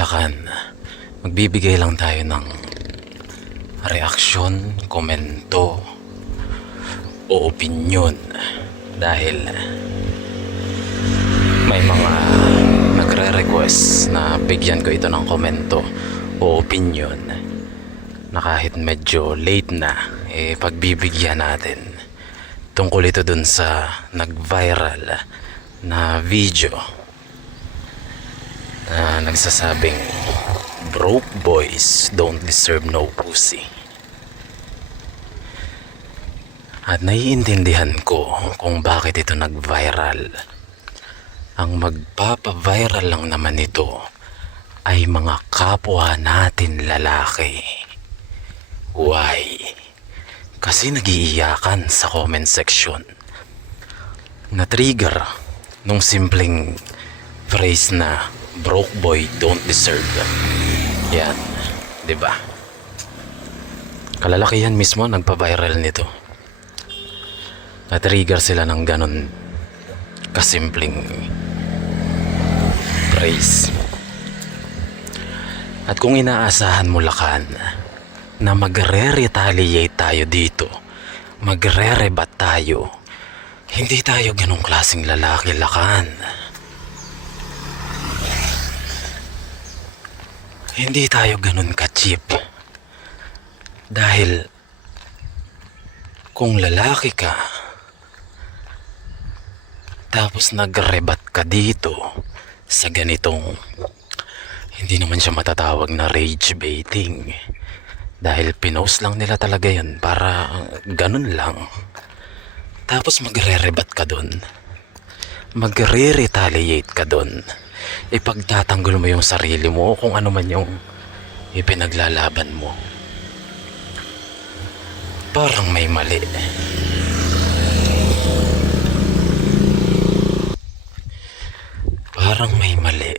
Lakan, magbibigay lang tayo ng reaksyon, komento o opinyon dahil may mga nagre-request na bigyan ko ito ng komento o opinyon na kahit medyo late na pagbibigyan natin tungkol ito dun sa nag-viral na video na nagsasabing broke boys don't deserve no pussy. At naiintindihan ko kung bakit ito nag-viral. Ang magpapa-viral lang naman ito ay mga kapwa natin lalaki. Why? Kasi nagiiyakan sa comment section. Na-trigger nung simpleng phrase na broke boy don't deserve. Yan, 'di ba? Kalalakihan mismo nagpa-viral nito. Na-trigger sila ng ganun kasimpleng phrase. At kung inaasahan mo Lakan na magre-retaliate tayo dito, magre-rebat tayo, hindi tayo ganong klaseng lalaki Lakan. Hindi tayo ganun ka-cheap. Dahil kung lalaki ka tapos nagrebat ka dito sa ganitong, hindi naman siya matatawag na rage baiting dahil pinost lang nila talaga yun para ganun lang. Tapos magre-rebat ka dun, magre-retaliate ka dun, ipagtatanggol mo yung sarili mo kung ano man yung ipinaglalaban mo. Parang may mali. Parang may mali.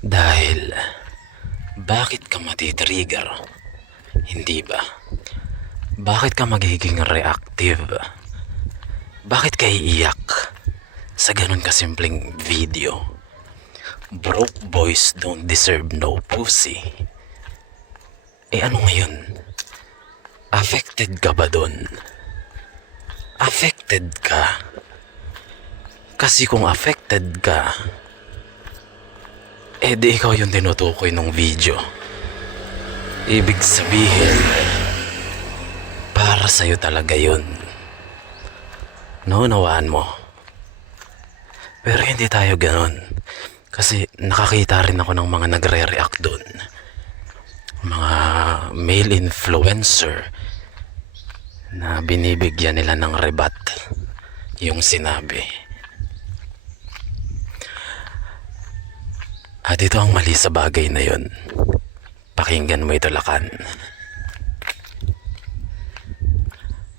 Dahil bakit ka matitrigger? Hindi ba? Bakit ka magiging reactive? Bakit ka iiyak sa ganun kasimpleng video? Broke boys don't deserve no pussy. Ano ngayon? Affected ka ba dun? Affected ka? Kasi kung affected ka, di ikaw yung tinutukoy ng video. Ibig sabihin, para sa'yo talaga yun. Naunawaan mo. Pero hindi tayo ganun. Kasi nakakita rin ako ng mga nagre-react dun. Mga male influencer na binibigyan nila ng rebat yung sinabi. At ito ang mali sa bagay na yun. Pakinggan mo ito Lakan.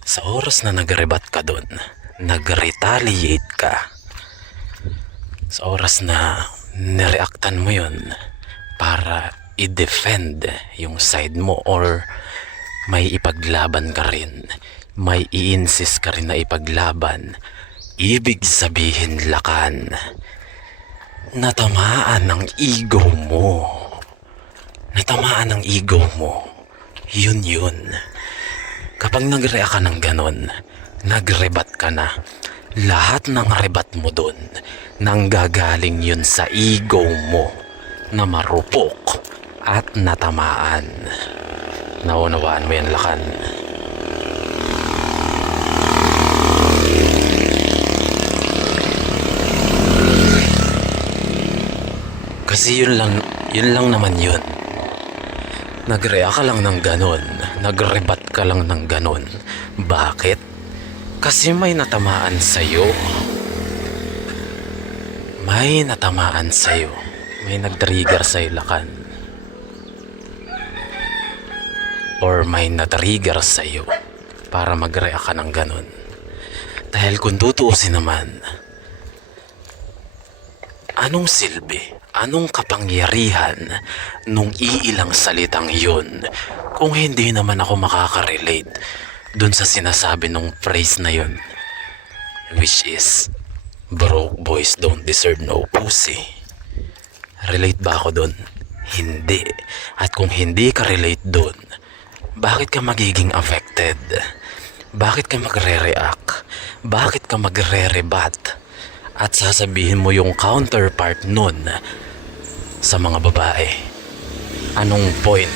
Sa oras na nagrebat ka dun, nag-retaliate ka, sa oras na nireactan mo yun para i-defend yung side mo or may ipaglaban ka rin, may i-insist ka rin na ipaglaban, ibig sabihin Lakan, natamaan ng ego mo. Natamaan ng ego mo. Yun. Kapag nag-react ka ng ganon, nag-rebat ka na, lahat ng rebat mo dun, nanggagaling yun sa ego mo na marupok at natamaan. Naunawaan mo yan Lakan. Kasi yun lang naman yun. Nag-react ka lang ng ganon, nag-rebat ka lang ng ganon. Bakit? Kasi may natamaan sa'yo. May natamaan sa'yo. May nag-trigger sa'yo Lakan. Or may na-trigger sa'yo para mag-react ka ng ganon. Dahil kung tutuusin naman, anong silbi? Anong kapangyarihan nung iilang salitang yun kung hindi naman ako makaka-relate dun sa sinasabi nung phrase na yun, which is broke boys don't deserve no pussy. Relate ba ako doon? Hindi. At kung hindi ka relate doon, bakit ka magiging affected? Bakit ka magre-react? Bakit ka magre-rebat? At sasabihin mo yung counterpart nun sa mga babae. Anong point?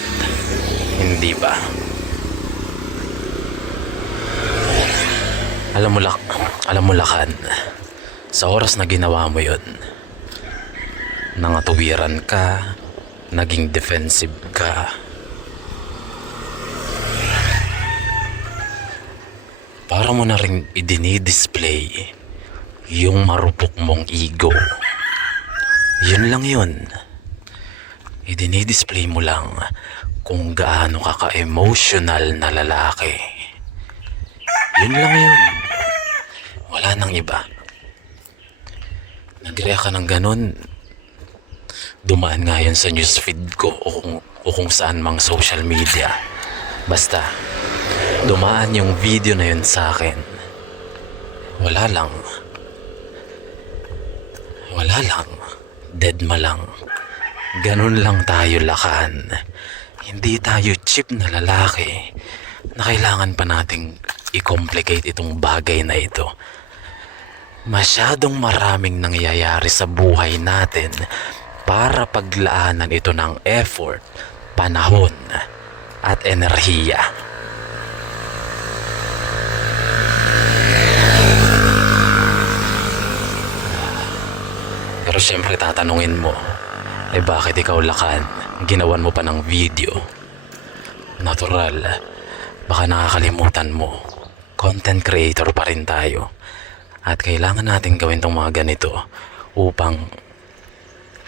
Hindi ba? Alam mo Lakan, sa oras na ginawa mo yun, nangatuwiran ka, naging defensive ka. Para mo na rin idinidisplay yung marupok mong ego. Yun lang yun. Idinidisplay mo lang kung gaano ka ka-emotional na lalaki. Yun lang yun. Wala nang iba. Nag-react ka ng ganun, dumaan nga yan sa newsfeed ko o kung saan mang social media. Basta, dumaan yung video na yun sa akin. Wala lang. Dead ma lang. Ganun lang tayo, Lakan. Hindi tayo cheap na lalaki na kailangan pa nating i-complicate itong bagay na ito. Masyadong maraming nangyayari sa buhay natin para paglaanan ito ng effort, panahon, at enerhiya. Pero syempre tatanungin mo, bakit ikaw, Lakan, ginawan mo pa ng video? Natural, baka nakakalimutan mo, content creator pa rin tayo. At kailangan natin gawin tong mga ganito upang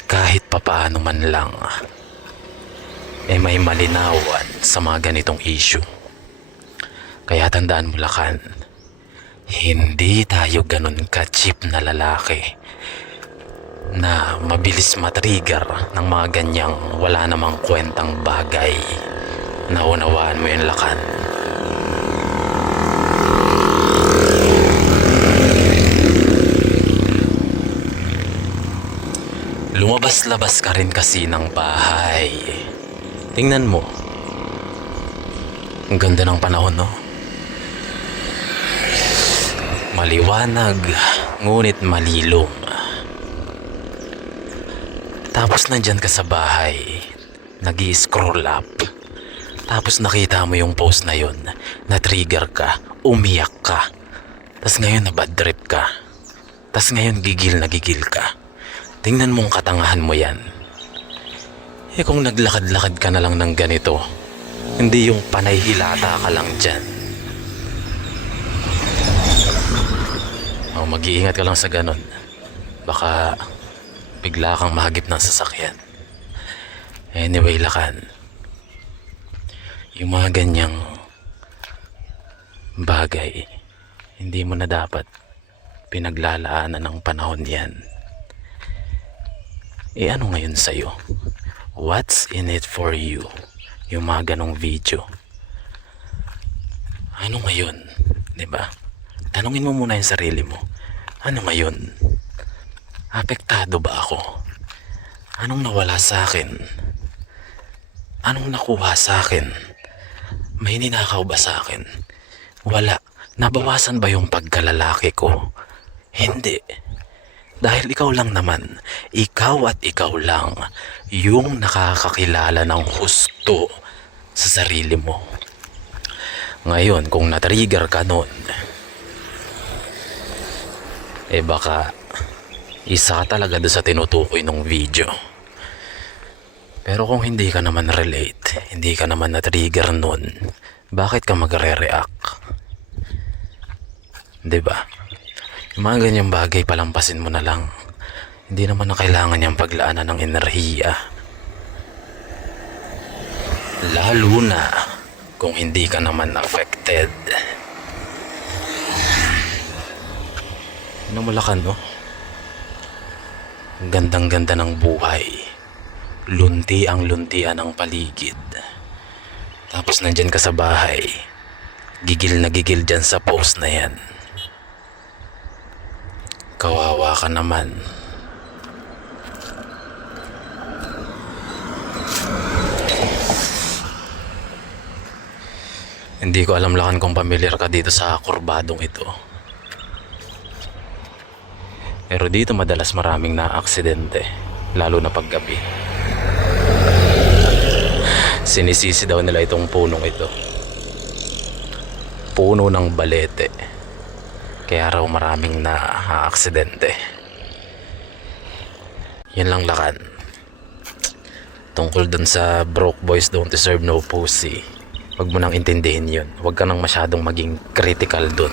kahit papaano man lang may malinawan sa mga ganitong issue. Kaya tandaan mo, Lakan, hindi tayo ganun ka-cheap na lalaki na mabilis matrigger ng mga ganyang wala namang kwentang bagay. Naunawaan mo yun, Lakan. Lumabas-labas ka rin kasi ng bahay. Tingnan mo. Ang ganda ng panahon, no? Maliwanag, ngunit malilom. Tapos nandyan ka sa bahay, nag-i-scroll up. Tapos nakita mo yung post na yun, na-trigger ka, umiyak ka. Tapos ngayon na-bad trip ka. Tapos ngayon gigil na gigil ka. Tingnan mong katangahan mo yan. Kung naglakad-lakad ka na lang ng ganito, hindi yung panay hilata ka lang dyan. Mag-iingat ka lang sa ganon. Baka bigla kang mahagip ng sasakyan. Anyway, Lakan, yung mga ganyang bagay, hindi mo na dapat pinaglalaanan ng panahon yan. Ano ngayon sa'yo? What's in it for you? Yung mga ganong video. Ano ngayon? Diba? Tanungin mo muna yung sarili mo. Ano ngayon? Apektado ba ako? Anong nawala sa akin? Anong nakuha sa akin? May ninakaw ba sa akin? Wala. Nabawasan ba yung pagkalalaki ko? Hindi. Dahil ikaw lang naman, ikaw at ikaw lang yung nakakakilala ng husto sa sarili mo. Ngayon, kung na-trigger ka nun, baka isa ka talaga doon sa tinutukoy ng video. Pero kung hindi ka naman relate, hindi ka naman na-trigger nun, bakit ka magre-react? Diba? Yung mga ganyang bagay, palampasin mo na lang. Hindi naman na kailangan niyang paglaanan ng enerhiya. Lalo na kung hindi ka naman affected. Namulakan, no? Gandang-ganda ng buhay. Lunti ang luntian ng paligid. Tapos nandyan ka sa bahay. Gigil na gigil dyan sa post na yan. Kawawa ka naman. Hindi ko alam lakan kung familiar ka dito sa kurbadong ito. Pero dito madalas maraming na-aksidente, lalo na paggabi. Sinisisi daw nila itong punong ito. Puno ng balete. Kaya raw maraming na-aksidente. Yun lang lakan. Tungkol dun sa broke boys don't deserve no pussy. Huwag mo nang intindihin yun. Huwag ka nang masyadong maging critical dun.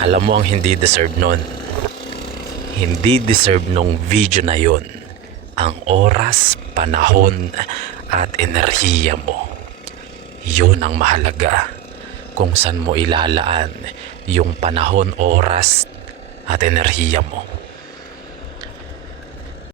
Alam mo ang hindi deserve nun. Hindi deserve nung video na yun ang oras, panahon at enerhiya mo. Yun ang mahalaga. Kung saan mo ilalaan yung panahon, oras at enerhiya mo.